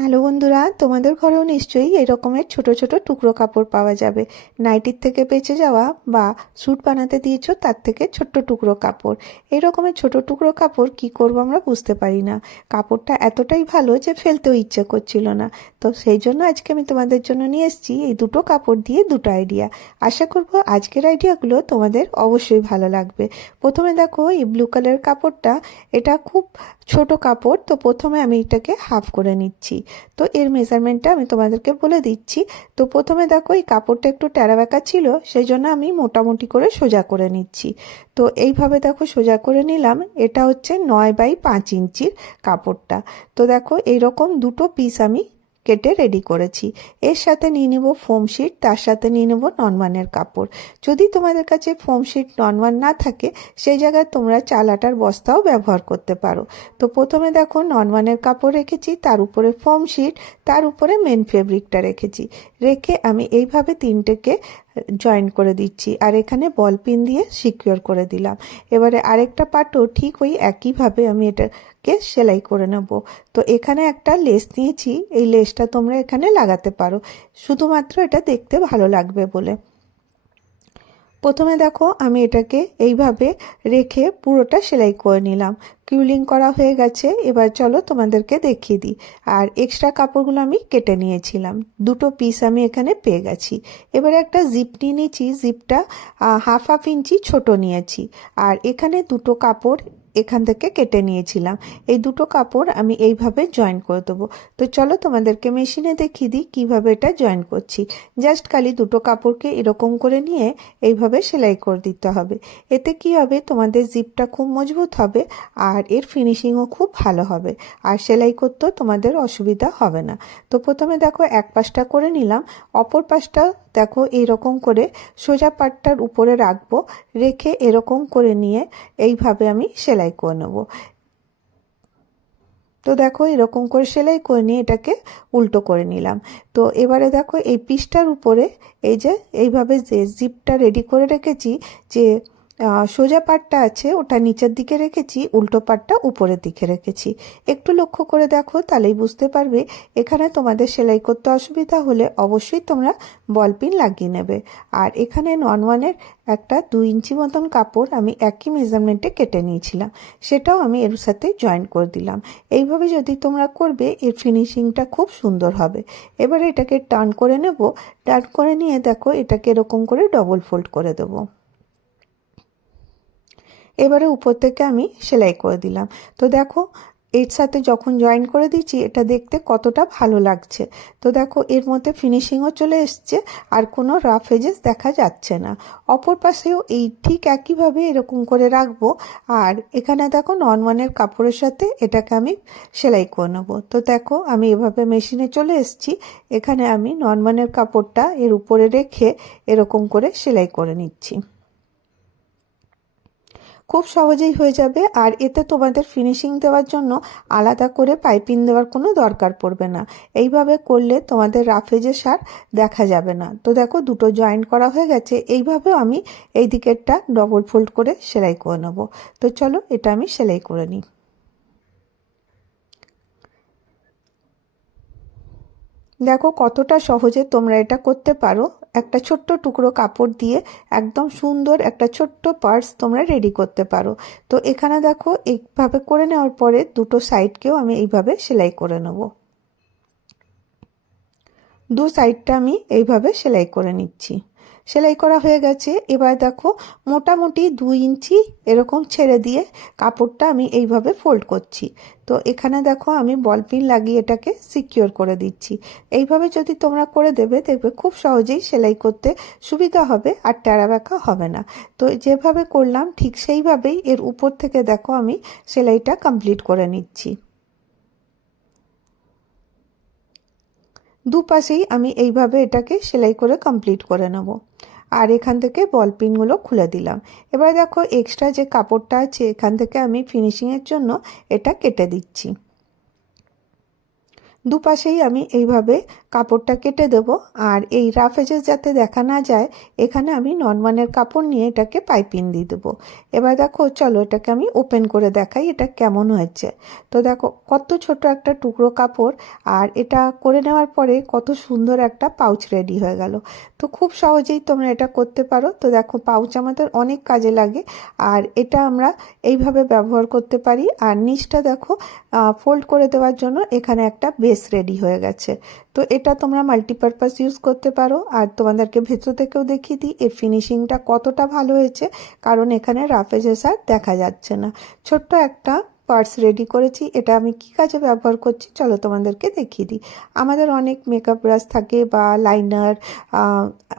Hello বন্ধুরা, তোমাদের ঘরেও নিশ্চয়ই এই রকমের ছোট ছোট টুকরো কাপড় পাওয়া যাবে। নাইটির থেকে বেঁচে যাওয়া বা স্যুট বানাতে দিয়েছো তার থেকে ছোট্ট টুকরো কাপড়। এই রকমের ছোট টুকরো কাপড় কি করব আমরা বুঝতে পারি না। কাপড়টা এতটাই ভালো যে ফেলতেও ইচ্ছে করছিল না। তো সেই জন্য আজকে আমি তোমাদের জন্য নিয়ে এসেছি এই দুটো কাপড় দিয়ে দুটো আইডিয়া। আশা করব আজকের আইডিয়াগুলো তোমাদের অবশ্যই ভালো লাগবে। প্রথমে দেখো এই ব্লু কালার কাপড়টা, এটা খুব ছোট কাপড়। তো প্রথমে আমি এটাকে হাফ করে নিচ্ছি। তো এর মেজারমেন্টটা আমি তোমাদেরকে বলে দিচ্ছি। তো প্রথমে দেখো এই কাপড়টা একটু টেরা বেঁকা ছিল, সেই জন্য আমি মোটামুটি করে সোজা করে নিচ্ছি। তো এইভাবে দেখো সোজা করে নিলাম। এটা হচ্ছে 9 বাই 5 ইঞ্চির কাপড়টা। তো দেখো এইরকম দুটো পিস আমি কেটে রেডি করেছি। এর সাথে নিয়ে নেব ফোম শিট, তার সাথে নিয়ে নেব ননওয়ানের কাপড়। যদি তোমাদের কাছে ফোম শিট ননওয়ান না থাকে, সেই জায়গায় তোমরা চালাটার বস্তাও ব্যবহার করতে পারো। তো প্রথমে দেখো ননওয়ানের কাপড় রেখেছি, তার উপরে ফোম শিট, তার উপরে মেন ফেব্রিকটা রেখেছি। রেখে আমি এইভাবে তিনটেকে জয়েন করে দিচ্ছি, আর এখানে বল পিন দিয়ে সিকিউর করে দিলাম। এবারে আরেকটা পার্টও ঠিক ওই একইভাবে আমি এটাকে সেলাই করে নেব। তো এখানে একটা লেস নিয়েছি, এই লেসটা তোমরা এখানে লাগাতে পারো, শুধুমাত্র এটা দেখতে ভালো লাগবে বলে। প্রথমে দেখো আমি এটাকে এইভাবে রেখে পুরোটা সেলাই করে নিলাম। কিউলিং করা হয়ে গেছে। এবার চলো তোমাদেরকে দেখিয়ে দিই। আর এক্সট্রা কাপড়গুলো আমি কেটে নিয়েছিলাম, দুটো পিস আমি এখানে পেয়ে গেছি। এবারে একটা জিপ নিয়ে নিয়েছি, জিপটা হাফ ইঞ্চি ছোট নিয়েছি। আর এখানে দুটো কাপড় এখান থেকে কেটে নিয়েছিলাম। এই দুটো কাপড় আমি এইভাবে জয়েন করে দেবো। তো চলো তোমাদেরকে মেশিনে দেখিয়ে দিই কীভাবে এটা জয়েন করছি। জাস্ট খালি দুটো কাপড়কে এরকম করে নিয়ে এইভাবে সেলাই করে দিতে হবে। এতে কি হবে, তোমাদের জিপটা খুব মজবুত হবে, আর এর ফিনিশিংও খুব ভালো হবে, আর সেলাই করতেও তোমাদের অসুবিধা হবে না। তো প্রথমে দেখো এক পাশটা করে নিলাম, অপর পাশটা দেখো এইরকম করে সোজা পাটটার উপরে রাখবো। রেখে এরকম করে নিয়ে এইভাবে আমি সেলাই করে নেব। তো দেখো এরকম করে সেলাই করে নিয়ে এটাকে উল্টো করে নিলাম। তো এবারে দেখো এই পিসটার উপরে এই যে এইভাবে যে জিপটা রেডি করে রেখেছি, যে সোজা পাটটা আছে ওটা নিচের দিকে রেখেছি, উল্টো পাটটা উপরের দিকে রেখেছি। একটু লক্ষ্য করে দেখো, তাহলেই বুঝতে পারবে। এখানে তোমাদের সেলাই করতে অসুবিধা হলে অবশ্যই তোমরা বল পিন লাগিয়ে নেবে। আর এখানে ননওয়ানের একটা 2 ইঞ্চি মতন কাপড় আমি একই মেজারমেন্টে কেটে নিয়েছিলাম, সেটাও আমি এর সাথে জয়েন করে দিলাম। এইভাবে যদি তোমরা করবে, এর ফিনিশিংটা খুব সুন্দর হবে। এবারে এটাকে টার্ন করে নেব। টার্ন করে নিয়ে দেখো এটাকে এরকম করে ডবল ফোল্ড করে দেবো। এবারে উপর থেকে আমি সেলাই করে দিলাম। তো দেখো এর সাথে যখন জয়েন করে দিচ্ছি, এটা দেখতে কতটা ভালো লাগছে। তো দেখো এর মধ্যে ফিনিশিংও চলে এসছে, আর কোনো রাফ এজেস দেখা যাচ্ছে না। অপর পাশেও এই ঠিক একইভাবে এরকম করে রাখবো। আর এখানে দেখো ননওয়ানের কাপড়ের সাথে এটাকে আমি সেলাই করে নেবো। তো দেখো আমি এভাবে মেশিনে চলে এসেছি। এখানে আমি ননওয়ানের কাপড়টা এর উপরে রেখে এরকম করে সেলাই করে নিচ্ছি। খুব সহজেই হয়ে যাবে, আর এতে তোমাদের ফিনিশিং দেওয়ার জন্য আলাদা করে পাইপিং দেওয়ার কোনো দরকার পড়বে না। এইভাবে করলে তোমাদের রাফ এজেস আর দেখা যাবে না। তো দেখো দুটো জয়েন করা হয়ে গেছে। এইভাবেও আমি এই দিকেরটা ডবল ফোল্ড করে সেলাই করে নেব। তো চলো এটা আমি সেলাই করে নিই। দেখো কতটা সহজে তোমরা এটা করতে পারো। একটা ছোট্ট টুকরো কাপড় দিয়ে একদম সুন্দর একটা ছোট্ট পার্স তোমরা রেডি করতে পারো। তো এখানে দেখো এইভাবে করে নেওয়ার পরে দুটো সাইডকেও আমি এইভাবে সেলাই করে নেব। দু সাইডটা আমি এইভাবে সেলাই করে নিচ্ছি। সেলাই করা হয়ে গেছে। এবার দেখো মোটামুটি 2 ইঞ্চি এরকম ছেড়ে দিয়ে কাপড়টা আমি এইভাবে ফোল্ড করছি। তো এখানে দেখো আমি বল পিন লাগিয়ে এটাকে সিকিউর করে দিচ্ছি। এইভাবে যদি তোমরা করে দেবে, দেখবে খুব সহজেই সেলাই করতে সুবিধা হবে, আর টেরা বেঁকা হবে না। তো যেভাবে করলাম ঠিক সেইভাবেই এর উপর থেকে দেখো আমি সেলাইটা কমপ্লিট করে নিচ্ছি। দুপাশেই আমি এইভাবে এটাকে সেলাই করে কমপ্লিট করে নেব। আর এখান থেকে বল পিনগুলো খুলে দিলাম। এবার দেখো এক্সট্রা যে কাপড়টা আছে এখান থেকে আমি ফিনিশিংয়ের জন্য এটা কেটে দিচ্ছি। দুপাশেই আমি এইভাবে কাপড়টা কেটে দেব। আর এই রাফ এজেস যাতে দেখা না যায়, এখানে আমি নর্মালের কাপড় নিয়ে এটাকে পাইপিং দিয়ে দেবো। এবার দেখো, চলো এটাকে আমি ওপেন করে দেখাই এটা কেমন হয়েছে। তো দেখো কত ছোট একটা টুকরো কাপড়, আর এটা করে নেওয়ার পরে কত সুন্দর একটা পাউচ রেডি হয়ে গেল। তো খুব সহজেই তোমরা এটা করতে পারো। তো দেখো, পাউচ আমাদের অনেক কাজে লাগে, আর এটা আমরা এইভাবে ব্যবহার করতে পারি। আর নিচটা দেখো, ফোল্ড করে দেওয়ার জন্য এখানে একটা বেস রেডি হয়ে গেছে। তো এটা তোমরা মাল্টিপারপাস ইউজ করতে পারো। আর তোমাদেরকে ভেতর থেকেও দেখিয়ে দিই এর ফিনিশিংটা কতটা ভালো হয়েছে, কারণ এখানে রাফ এজেস আর দেখা যাচ্ছে না। ছোট্ট একটা পার্স রেডি করেছি। এটা আমি কি কাজে ব্যবহার করছি চলো তোমাদেরকে দেখিয়ে দিই। আমাদের অনেক মেকআপ ব্রাশ থাকে, বা লাইনার,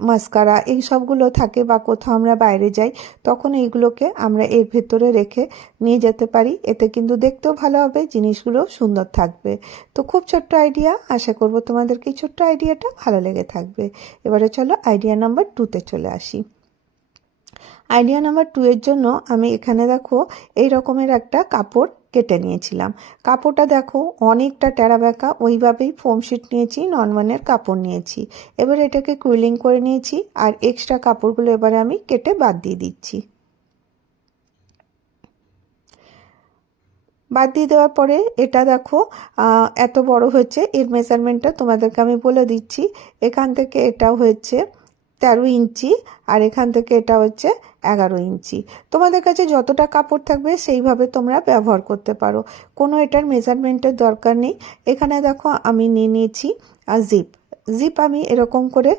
মাস্কারা, এই সবগুলো থাকে, বা কোথাও আমরা বাইরে যাই তখন এইগুলোকে আমরা এর ভেতরে রেখে নিয়ে যেতে পারি। এতে কিন্তু দেখতেও ভালো হবে, জিনিসগুলো সুন্দর থাকবে। তো খুব ছোট্ট আইডিয়া, আশা করব তোমাদেরকে এই ছোট্ট আইডিয়াটা ভালো লেগে থাকবে। এবারে চলো আইডিয়া নাম্বার 2তে চলে আসি। আইডিয়া নাম্বার 2 এর জন্য আমি এখানে দেখো এই রকমের একটা কাপড় কেটে নিয়েছিলাম। কাপড়টা দেখো অনেকটা টেরা বেঁকা, ওইভাবেই ফোম শিট নিয়েছি, ননমানের কাপড় নিয়েছি। এবার এটাকে কুইলিং করে নিয়েছি, আর এক্সট্রা কাপড়গুলো এবারে আমি কেটে বাদ দিয়ে দিচ্ছি। বাদ দিয়ে দেওয়ার পরে এটা দেখো এত বড় হয়েছে। এর মেজারমেন্টটা তোমাদেরকে আমি বলে দিচ্ছি। এখান থেকে এটা হয়েছে 13 ইঞ্চি, আর এখান থেকে এটা হচ্ছে 11 ইঞ্চি। তোমাদের কাছে যতটা কাপড় থাকবে সেইভাবে তোমরা ব্যবহার করতে পারো, কোনো এটার মেজারমেন্টের দরকার নেই। এখানে দেখো আমি নিয়ে নিয়েছি জিপ। জিপ আমি এরকম করে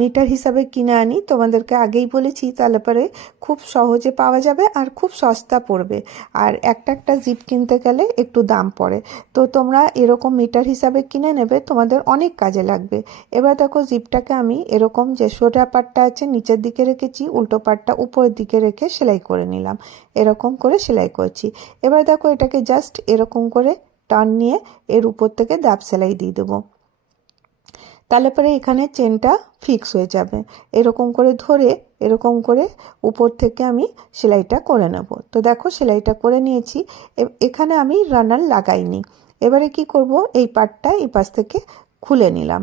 মিটার হিসাবে কিনে আনি, তোমাদেরকে আগেই বলেছি, তাহলে পরে খুব সহজে পাওয়া যাবে আর খুব সস্তা পড়বে। আর একটা একটা জিপ কিনতে গেলে একটু দাম পড়ে, তো তোমরা এরকম মিটার হিসাবে কিনে নেবে, তোমাদের অনেক কাজে লাগবে। এবার দেখো জিপটাকে আমি এরকম যে সোজা পাটটা আছে নিচের দিকে রেখেছি, উল্টো পাটটা উপরের দিকে রেখে সেলাই করে নিলাম। এরকম করে সেলাই করছি। এবার দেখো এটাকে জাস্ট এরকম করে টান নিয়ে এর উপর থেকে দাব সেলাই দিয়ে দেবো। তাহলে পরে এখানে চেনটা ফিক্স হয়ে যাবে। এরকম করে ধরে এরকম করে উপর থেকে আমি সেলাইটা করে নেব। তো দেখো সেলাইটা করে নিয়েছি। এখানে আমি রানার লাগাইনি। এবারে কি করব, এই পাটটা এই পাশ থেকে খুলে নিলাম।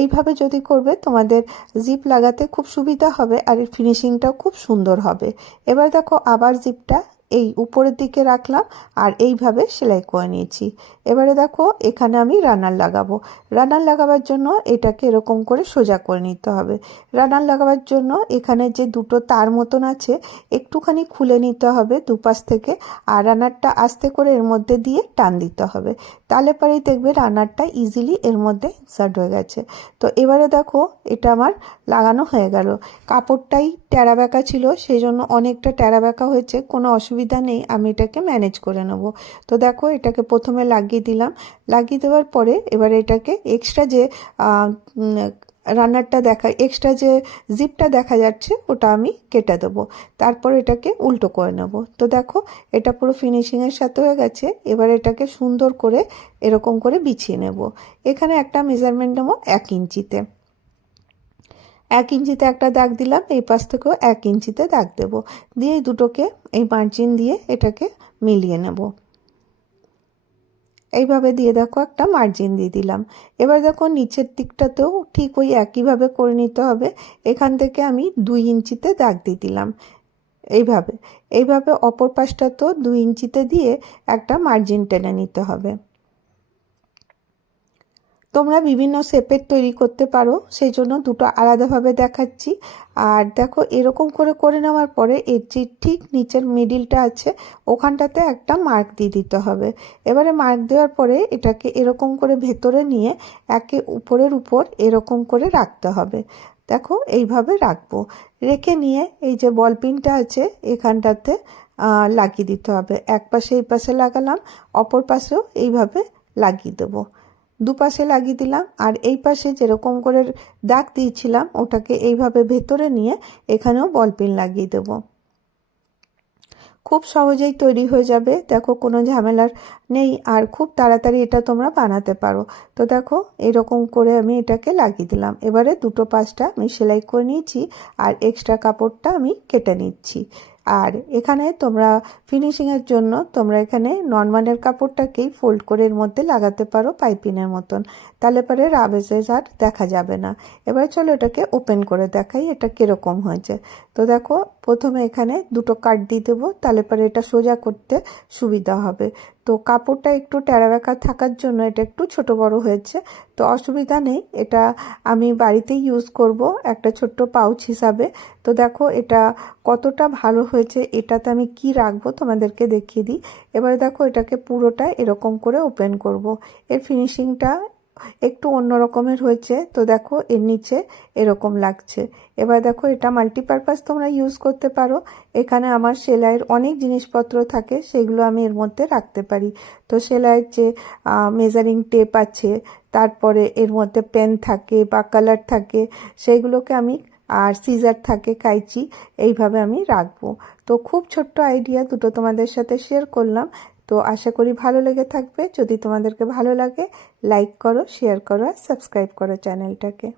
এইভাবে যদি করবে তোমাদের জিপ লাগাতে খুব সুবিধা হবে, আর এর ফিনিশিংটাও খুব সুন্দর হবে। এবার দেখো আবার জিপটা এই উপরের দিকে রাখলাম, আর এইভাবে সেলাই করে নিয়েছি। এবারে দেখো এখানে আমি রানার লাগাবো। রানার লাগাবার জন্য এটাকে এরকম করে সোজা করে নিতে হবে। রানার লাগাবার জন্য এখানে যে দুটো তার মতন আছে একটুখানি খুলে নিতে হবে দুপাশ থেকে, আর রানারটা আস্তে করে এর মধ্যে দিয়ে টান দিতে হবে। তাহলে পরেই দেখবে রানারটা ইজিলি এর মধ্যে ইনসার্ট হয়ে গেছে। তো এবারে দেখো এটা আমার লাগানো হয়ে গেল। কাপড়টাই টেরা বেঁকা ছিল, সেই জন্য অনেকটা টেরা বেঁকা হয়েছে, কোনো অসুবিধা নেই, আমি এটাকে ম্যানেজ করে নেব। তো দেখো এটাকে প্রথমে লাগিয়ে দিলাম। লাগিয়ে দেওয়ার পরে এবারে এটাকে এক্সট্রা যে রানারটা এক্সট্রা যে জিপটা দেখা যাচ্ছে ওটা আমি কেটে দেবো। তারপর এটাকে উল্টো করে নেব। তো দেখো এটা পুরো ফিনিশিংয়ের সাথে হয়ে গেছে। এবার এটাকে সুন্দর করে এরকম করে বিছিয়ে নেব। এখানে একটা মেজারমেন্ট নেব 1 ইঞ্চিতে। 1 ইঞ্চিতে একটা দাগ দিলাম, এই পাশ থেকেও 1 ইঞ্চিতে দাগ দেব। দিয়ে এই দুটোকে এই মার্জিন দিয়ে এটাকে মিলিয়ে নেব। এইভাবে দিয়ে দেখো একটা মার্জিন দিয়ে দিলাম। এবার দেখো নিচের দিকটাতেও ঠিক ওই একইভাবে করে নিতে হবে। এখান থেকে আমি 2 ইঞ্চিতে দাগ দিয়ে দিলাম। এইভাবে এইভাবে অপর পাশটাতেও 2 ইঞ্চিতে দিয়ে একটা মার্জিন টেনে নিতে হবে। তোমরা বিভিন্ন শেপের তৈরি করতে পারো, সেই জন্য দুটো আলাদাভাবে দেখাচ্ছি। আর দেখো এরকম করে করে নেওয়ার পরে এর যে ঠিক নিচের মিডিলটা আছে ওখানটাতে একটা মার্ক দিয়ে দিতে হবে। এবারে মার্ক দেওয়ার পরে এটাকে এরকম করে ভেতরে নিয়ে একে উপরের উপর এরকম করে রাখতে হবে। দেখো এইভাবে রাখবো। রেখে নিয়ে এই যে বল পিনটা আছে এখানটাতে লাগিয়ে দিতে হবে। এক পাশে এই পাশে লাগালাম, অপর পাশেও এইভাবে লাগিয়ে দেবো। দুপাশে লাগিয়ে দিলাম, আর এই পাশে যেরকম করে দাগ দিয়েছিলাম ওটাকে এইভাবে ভেতরে নিয়ে এখানেও বল পিন লাগিয়ে দেব। খুব সহজেই তৈরি হয়ে যাবে, দেখো কোনো ঝামেলার নেই, আর খুব তাড়াতাড়ি এটা তোমরা বানাতে পারো। তো দেখো এরকম করে আমি এটাকে লাগিয়ে দিলাম। এবারে দুটো পাশটা আমি সেলাই করে নিয়েছি, আর এক্সট্রা কাপড়টা আমি কেটে নিচ্ছি। আর এখানে তোমরা ফিনিশিংয়ের জন্য তোমরা এখানে নর্মালের কাপড়টাকেই ফোল্ড করে এর মধ্যে লাগাতে পারো পাইপিনের মতন, তাহলে পরে রাবেজেস আর দেখা যাবে না। এবার চলো এটাকে ওপেন করে দেখাই এটা কিরকম হয়েছে। তো দেখো প্রথমে এখানে দুটো কাট দিয়ে দেবো, তাহলে পরে এটা সোজা করতে সুবিধা হবে। তো কাপড়টা একটু টেরা বেঁকা থাকার জন্য এটা একটু ছোট বড় হয়েছে, তো অসুবিধা নেই। এটা আমি বাড়িতেই ইউজ করব একটা ছোট্ট পাউচ হিসাবে। তো দেখো এটা কতটা ভালো হয়েছে, এটাতে আমি কি রাখবো তোমাদেরকে দেখিয়ে দিই। এবারে দেখো এটাকে পুরোটা এরকম করে ওপেন করব। এর ফিনিশিংটা একটু অন্য রকমের হয়েছে, তো দেখো এর নিচে এরকম লাগছে। এবার দেখো এটা মাল্টিপারপাস তোমরা ইউজ করতে পারো। এখানে আমার সেলাইয়ের অনেক জিনিসপত্র থাকে, সেগুলো আমি এর মধ্যে রাখতে পারি। তো সেলাইয়ের যে মেজারিং টেপ আছে, তারপরে এর মধ্যে পেন থাকে বা কালার থাকে, সেইগুলোকে আমি, আর সিজার থাকে কাইচি, এইভাবে আমি রাখবো। তো খুব ছোট্ট আইডিয়া দুটো তোমাদের সাথে শেয়ার করলাম। তো আশা করি ভালো লেগে থাকবে। যদি তোমাদেরকে ভালো লাগে লাইক করো, শেয়ার করো আর সাবস্ক্রাইব করো চ্যানেলটাকে।